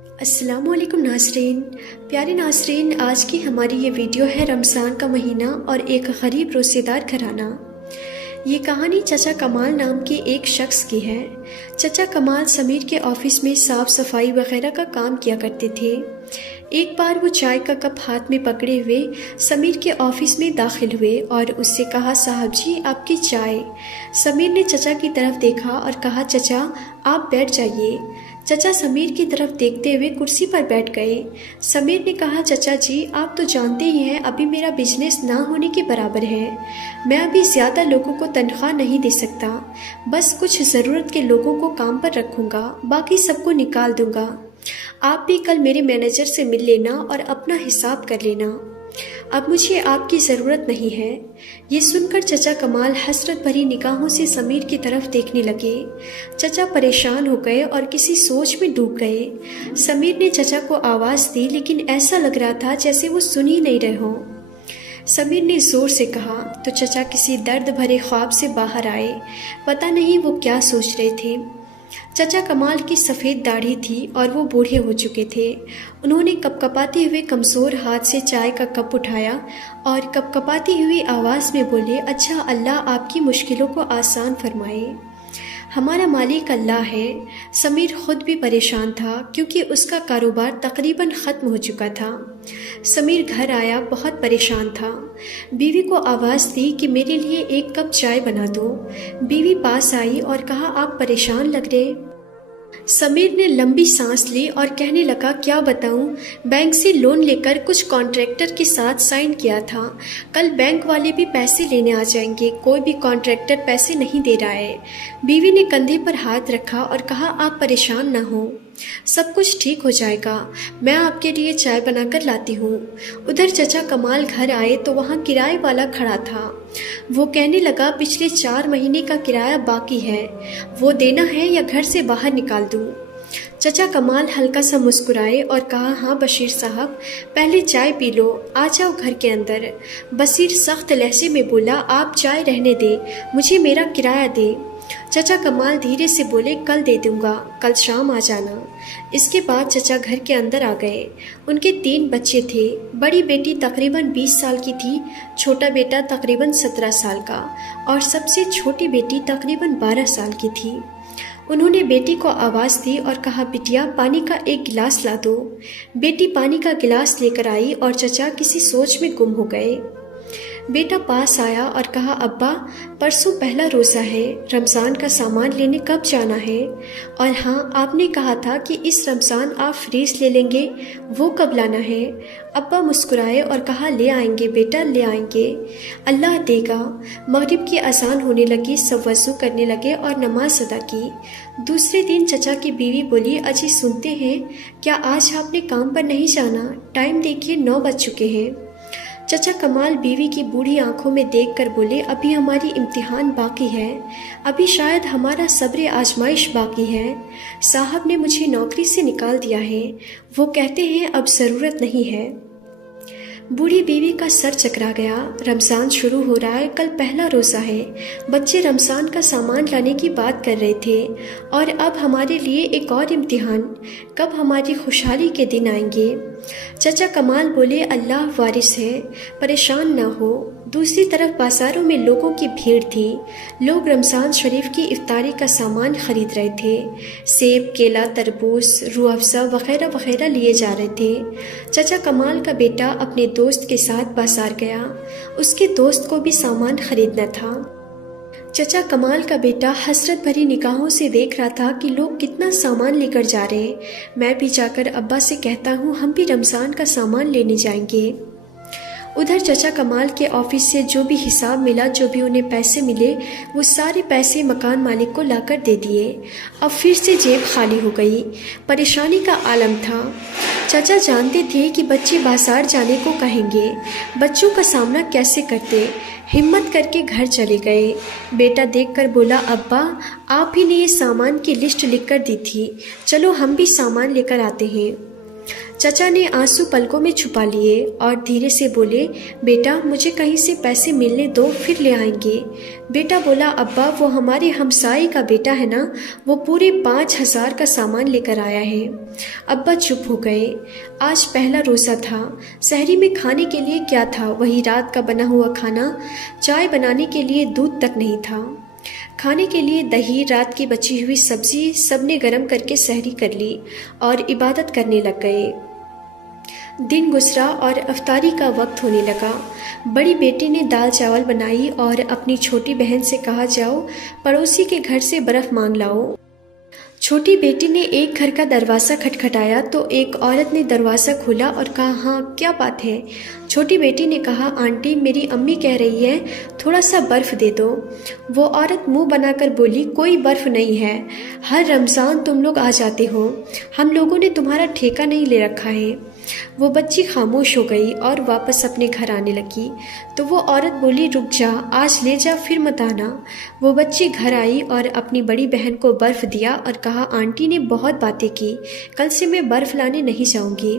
अस्सलामुअलैकुम नाज़रीन। प्यारे नाज़रीन, आज की हमारी ये वीडियो है रमज़ान का महीना और एक गरीब रोज़ेदार घराना। ये कहानी चचा कमाल नाम के एक शख्स की है। चचा कमाल समीर के ऑफिस में साफ़ सफाई वगैरह का काम किया करते थे। एक बार वो चाय का कप हाथ में पकड़े हुए समीर के ऑफिस में दाखिल हुए और उससे कहा, साहब जी आपकी चाय। समीर ने चचा की तरफ देखा और कहा, चचा आप बैठ जाइए। चचा समीर की तरफ देखते हुए कुर्सी पर बैठ गए। समीर ने कहा, चचा जी आप तो जानते ही हैं अभी मेरा बिजनेस ना होने के बराबर है। मैं अभी ज़्यादा लोगों को तनख्वाह नहीं दे सकता, बस कुछ ज़रूरत के लोगों को काम पर रखूँगा, बाकी सबको निकाल दूँगा। आप भी कल मेरे मैनेजर से मिल लेना और अपना हिसाब कर लेना। अब मुझे आपकी ज़रूरत नहीं है। ये सुनकर चचा कमाल हसरत भरी निगाहों से समीर की तरफ देखने लगे। चचा परेशान हो गए और किसी सोच में डूब गए। समीर ने चचा को आवाज़ दी, लेकिन ऐसा लग रहा था जैसे वो सुन ही नहीं रहे हों। समीर ने ज़ोर से कहा तो चचा किसी दर्द भरे ख्वाब से बाहर आए। पता नहीं वो क्या सोच रहे थे। चचा कमाल की सफ़ेद दाढ़ी थी और वो बूढ़े हो चुके थे। उन्होंने कपकपाते हुए कमज़ोर हाथ से चाय का कप उठाया और कपकपाती हुई आवाज़ में बोले, अच्छा अल्लाह आपकी मुश्किलों को आसान फरमाए। हमारा मालिक अल्लाह है। समीर खुद भी परेशान था क्योंकि उसका कारोबार तकरीबन ख़त्म हो चुका था। समीर घर आया, बहुत परेशान था। बीवी को आवाज़ दी कि मेरे लिए एक कप चाय बना दो। बीवी पास आई और कहा, आप परेशान लग रहे। समीर ने लंबी सांस ली और कहने लगा, क्या बताऊं, बैंक से लोन लेकर कुछ कॉन्ट्रैक्टर के साथ साइन किया था। कल बैंक वाले भी पैसे लेने आ जाएंगे, कोई भी कॉन्ट्रैक्टर पैसे नहीं दे रहा है। बीवी ने कंधे पर हाथ रखा और कहा, आप परेशान ना हो, सब कुछ ठीक हो जाएगा। मैं आपके लिए चाय बनाकर लाती हूँ। उधर चचा कमाल घर आए तो वहाँ किराए वाला खड़ा था। वो कहने लगा, पिछले 4 महीने का किराया बाकी है, वो देना है या घर से बाहर निकाल दूँ। चचा कमाल हल्का सा मुस्कुराए और कहा, हाँ बशीर साहब, पहले चाय पी लो, आ जाओ घर के अंदर। बशीर सख्त लहजे में बोला, आप चाय रहने दे, मुझे मेरा किराया दे। चचा कमाल धीरे से बोले, कल दे दूंगा, कल शाम आ जाना। इसके बाद चचा घर के अंदर आ गए। उनके 3 बच्चे थे। बड़ी बेटी तकरीबन 20 साल की थी, छोटा बेटा तकरीबन 17 साल का और सबसे छोटी बेटी तकरीबन 12 साल की थी। उन्होंने बेटी को आवाज़ दी और कहा, बिटिया पानी का एक गिलास ला दो। बेटी पानी का गिलास लेकर आई और चचा किसी सोच में गुम हो गए। बेटा पास आया और कहा, अब्बा परसों पहला रोज़ा है, रमज़ान का सामान लेने कब जाना है? और हाँ, आपने कहा था कि इस रमज़ान आप फ्रीज ले लेंगे, वो कब लाना है? अब्बा मुस्कुराए और कहा, ले आएंगे बेटा, ले आएंगे, अल्लाह देगा। मगरिब की अज़ान होने लगी, सब वज़ू करने लगे और नमाज अदा की। दूसरे दिन चचा की बीवी बोली, अजी सुनते हैं, क्या आज आपने काम पर नहीं जाना? टाइम देखिए 9 बज चुके हैं। चचा कमाल बीवी की बूढ़ी आंखों में देखकर बोले, अभी हमारी इम्तिहान बाकी है, अभी शायद हमारा सब्र आजमाइश बाकी है। साहब ने मुझे नौकरी से निकाल दिया है, वो कहते हैं अब ज़रूरत नहीं है। बूढ़ी बीवी का सर चकरा गया। रमज़ान शुरू हो रहा है, कल पहला रोज़ा है। बच्चे रमज़ान का सामान लाने की बात कर रहे थे और अब हमारे लिए एक और इम्तिहान, कब हमारी खुशहाली के दिन आएंगे? चचा कमाल बोले, अल्लाह वारिस है, परेशान ना हो। दूसरी तरफ बाज़ारों में लोगों की भीड़ थी। लोग रमज़ान शरीफ की इफ्तारी का सामान ख़रीद रहे थे। सेब, केला, तरबूज, रूह अफ़ज़ा वगैरह वगैरह लिए जा रहे थे। चचा कमाल का बेटा अपने दोस्त के साथ बाज़ार गया। उसके दोस्त को भी सामान ख़रीदना था। चचा कमाल का बेटा हसरत भरी निगाहों से देख रहा था कि लोग कितना सामान लेकर जा रहे हैं। मैं भी जाकर अब्बा से कहता हूँ, हम भी रमज़ान का सामान लेने जाएंगे। उधर चचा कमाल के ऑफिस से जो भी हिसाब मिला, जो भी उन्हें पैसे मिले, वो सारे पैसे मकान मालिक को लाकर दे दिए। अब फिर से जेब खाली हो गई। परेशानी का आलम था। चचा जानते थे कि बच्चे बाजार जाने को कहेंगे, बच्चों का सामना कैसे करते। हिम्मत करके घर चले गए। बेटा देखकर बोला, अब्बा आप ही ने ये सामान की लिस्ट लिखकर दी थी, चलो हम भी सामान लेकर आते हैं। चचा ने आंसू पलकों में छुपा लिए और धीरे से बोले, बेटा मुझे कहीं से पैसे मिलने दो, फिर ले आएंगे। बेटा बोला, अब्बा वो हमारे हमसाई का बेटा है ना, वो पूरे 5,000 का सामान लेकर आया है। अब्बा चुप हो गए। आज पहला रोज़ा था। सहरी में खाने के लिए क्या था? वही रात का बना हुआ खाना। चाय बनाने के लिए दूध तक नहीं था। खाने के लिए दही, रात की बची हुई सब्जी सबने गरम करके सहरी कर ली और इबादत करने लग गए। दिन गुजरा और अफ्तारी का वक्त होने लगा। बड़ी बेटी ने दाल चावल बनाई और अपनी छोटी बहन से कहा, जाओ पड़ोसी के घर से बर्फ़ मांग लाओ। छोटी बेटी ने एक घर का दरवाज़ा खटखटाया तो एक औरत ने दरवाज़ा खोला और कहा, हाँ क्या बात है? छोटी बेटी ने कहा, आंटी मेरी अम्मी कह रही है थोड़ा सा बर्फ़ दे दो। वो औरत मुंह बनाकर बोली, कोई बर्फ़ नहीं है, हर रमज़ान तुम लोग आ जाते हो, हम लोगों ने तुम्हारा ठेका नहीं ले रखा है। वो बच्ची खामोश हो गई और वापस अपने घर आने लगी तो वो औरत बोली, रुक जा, आज ले जा फिर मत आना। वो बच्ची घर आई और अपनी बड़ी बहन को बर्फ़ दिया और कहा, आंटी ने बहुत बातें की, कल से मैं बर्फ़ लाने नहीं जाऊंगी।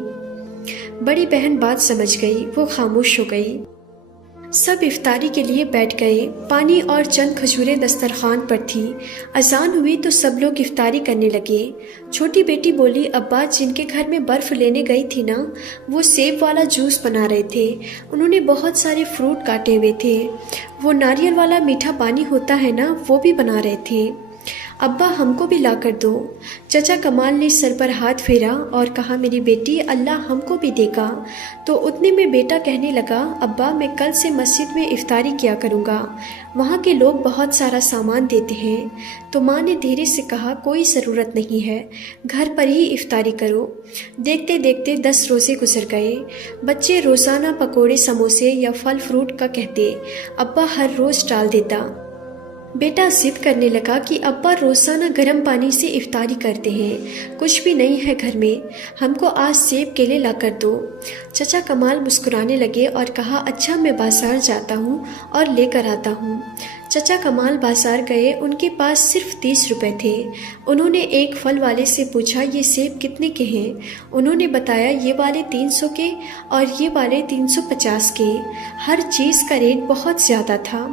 बड़ी बहन बात समझ गई, वो खामोश हो गई। सब इफ्तारी के लिए बैठ गए। पानी और चंद खजूरें दस्तरखान पर थी। अजान हुई तो सब लोग इफ्तारी करने लगे। छोटी बेटी बोली, अब्बा जिनके घर में बर्फ़ लेने गई थी ना, वो सेब वाला जूस बना रहे थे। उन्होंने बहुत सारे फ्रूट काटे हुए थे। वो नारियल वाला मीठा पानी होता है ना, वो भी बना रहे थे। अब्बा हमको भी ला कर दो। चचा कमाल ने सर पर हाथ फेरा और कहा, मेरी बेटी अल्लाह हमको भी देगा। तो उतने में बेटा कहने लगा, अब्बा मैं कल से मस्जिद में इफ्तारी किया करूँगा, वहाँ के लोग बहुत सारा सामान देते हैं। तो माँ ने धीरे से कहा, कोई ज़रूरत नहीं है, घर पर ही इफ्तारी करो। देखते देखते 10 रोज़े गुजर गए। बच्चे रोज़ाना पकोड़े, समोसे या फल फ्रूट का कहते, अब्बा हर रोज़ टाल देता। बेटा जिद करने लगा कि अब्बा रोज़ाना गर्म पानी से इफ्तारी करते हैं, कुछ भी नहीं है घर में, हमको आज सेब केले ला कर दो। चचा कमाल मुस्कुराने लगे और कहा, अच्छा मैं बाज़ार जाता हूँ और लेकर आता हूँ। चचा कमाल बाज़ार गए। उनके पास सिर्फ 30 रुपए थे। उन्होंने एक फल वाले से पूछा, ये सेब कितने के हैं? उन्होंने बताया, ये वाले 300 के और ये वाले 350 के। हर चीज़ का रेट बहुत ज़्यादा था।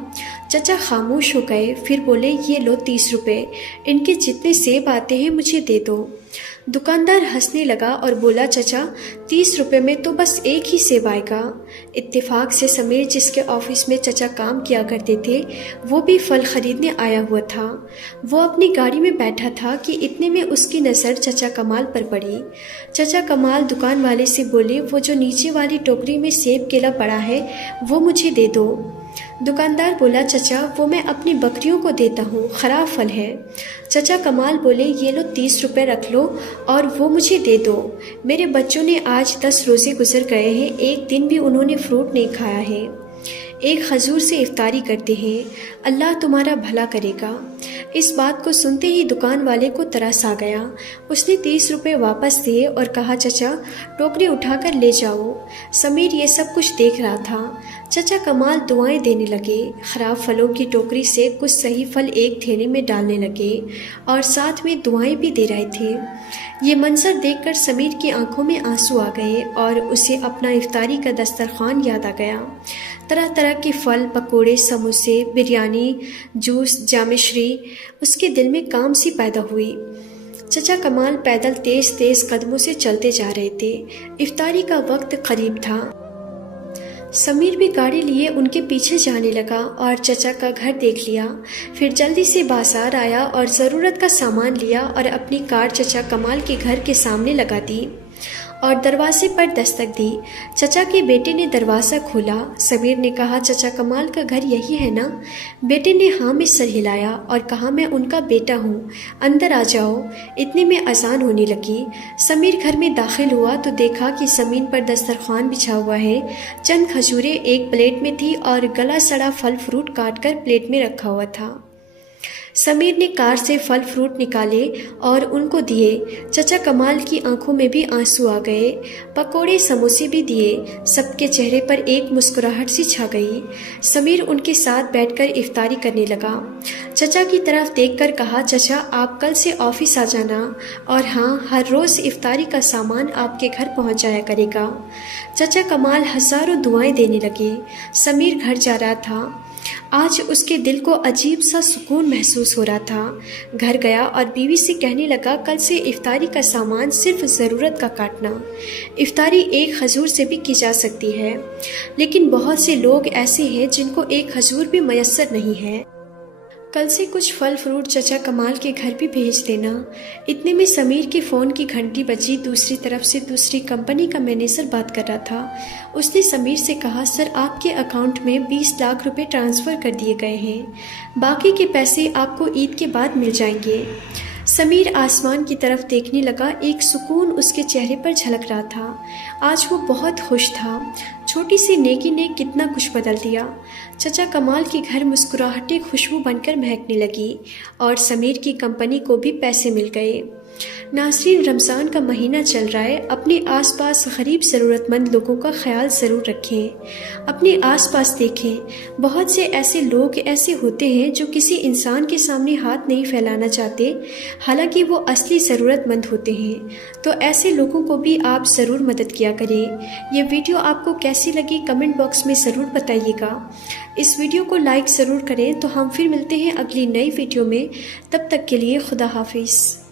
चचा खामोश हो गए, फिर बोले, ये लो 30 रुपये, इनके जितने सेब आते हैं मुझे दे दो। दुकानदार हंसने लगा और बोला, चचा 30 रुपये में तो बस एक ही सेब आएगा। इत्तेफाक से समीर जिसके ऑफिस में चचा काम किया करते थे, वो भी फल खरीदने आया हुआ था। वो अपनी गाड़ी में बैठा था कि इतने में उसकी नज़र चचा कमाल पर पड़ी। चचा कमाल दुकान वाले से बोले, वो जो नीचे वाली टोकरी में सेब केला पड़ा है वो मुझे दे दो। दुकानदार बोला, चचा वो मैं अपनी बकरियों को देता हूँ, ख़राब फल है। चचा कमाल बोले, ये लो 30 रुपये रख लो और वो मुझे दे दो। मेरे बच्चों ने आज 10 रोज़े गुजर गए हैं, एक दिन भी उन्होंने फ्रूट नहीं खाया है। एक खजूर से इफ्तारी करते हैं, अल्लाह तुम्हारा भला करेगा। इस बात को सुनते ही दुकान वाले को तरस आ गया। उसने 30 रुपये वापस दिए और कहा, चचा टोकरी उठाकर ले जाओ। समीर ये सब कुछ देख रहा था। चचा कमाल दुआएं देने लगे। ख़राब फलों की टोकरी से कुछ सही फल एक थैले में डालने लगे और साथ में दुआएं भी दे रहे थे। ये मंजर देखकर समीर की आंखों में आंसू आ गए और उसे अपना इफ्तारी का दस्तरखान याद आ गया। तरह तरह के फल, पकोड़े, समोसे, बिरयानी, जूस, जामिश्री। उसके दिल में काम सी पैदा हुई। चचा कमाल पैदल तेज़ तेज़ कदमों से चलते जा रहे थे। इफ्तारी का वक्त करीब था। समीर भी गाड़ी लिए उनके पीछे जाने लगा और चचा का घर देख लिया। फिर जल्दी से बाजार आया और ज़रूरत का सामान लिया और अपनी कार चचा कमाल के घर के सामने लगा दी और दरवाजे पर दस्तक दी। चचा के बेटे ने दरवाज़ा खोला। समीर ने कहा, चचा कमाल का घर यही है ना? बेटे ने हाँ में सर हिलाया और कहा, मैं उनका बेटा हूँ, अंदर आ जाओ। इतने में अजान होने लगी। समीर घर में दाखिल हुआ तो देखा कि ज़मीन पर दस्तरखान बिछा हुआ है। चंद खजूरें एक प्लेट में थी और गला सड़ा फल फ्रूट काट कर प्लेट में रखा हुआ था। समीर ने कार से फल फ्रूट निकाले और उनको दिए। चचा कमाल की आंखों में भी आंसू आ गए। पकोड़े समोसे भी दिए। सबके चेहरे पर एक मुस्कुराहट सी छा गई। समीर उनके साथ बैठकर इफ्तारी करने लगा। चचा की तरफ देखकर कहा, चचा आप कल से ऑफिस आ जाना और हाँ, हर रोज़ इफ्तारी का सामान आपके घर पहुंच जाया करेगा। चचा कमाल हज़ारों दुआएं देने लगे। समीर घर जा रहा था। आज उसके दिल को अजीब सा सुकून महसूस हो रहा था। घर गया और बीवी से कहने लगा, कल से इफ्तारी का सामान सिर्फ ज़रूरत का काटना। इफ्तारी एक खजूर से भी की जा सकती है, लेकिन बहुत से लोग ऐसे हैं जिनको एक खजूर भी मयस्सर नहीं है। कल से कुछ फल फ्रूट चचा कमाल के घर भी भेज देना। इतने में समीर के फ़ोन की घंटी बजी। दूसरी तरफ से दूसरी कंपनी का मैनेजर बात कर रहा था। उसने समीर से कहा, सर आपके अकाउंट में 20 लाख रुपए ट्रांसफ़र कर दिए गए हैं। बाकी के पैसे आपको ईद के बाद मिल जाएंगे। समीर आसमान की तरफ देखने लगा। एक सुकून उसके चेहरे पर झलक रहा था। आज वो बहुत खुश था। छोटी सी नेकी ने कितना कुछ बदल दिया। चचा कमाल के घर मुस्कुराहटें खुशबू बनकर महकने लगी और समीर की कंपनी को भी पैसे मिल गए। नाज़रीन, रमज़ान का महीना चल रहा है। अपने आसपास गरीब ज़रूरतमंद लोगों का ख्याल ज़रूर रखें। अपने आसपास देखें, बहुत से ऐसे लोग ऐसे होते हैं जो किसी इंसान के सामने हाथ नहीं फैलाना चाहते, हालांकि वो असली ज़रूरतमंद होते हैं। तो ऐसे लोगों को भी आप ज़रूर मदद किया करें। ये वीडियो आपको कैसी लगी कमेंट बॉक्स में ज़रूर बताइएगा। इस वीडियो को लाइक ज़रूर करें। तो हम फिर मिलते हैं अगली नई वीडियो में। तब तक के लिए खुदा हाफिज़।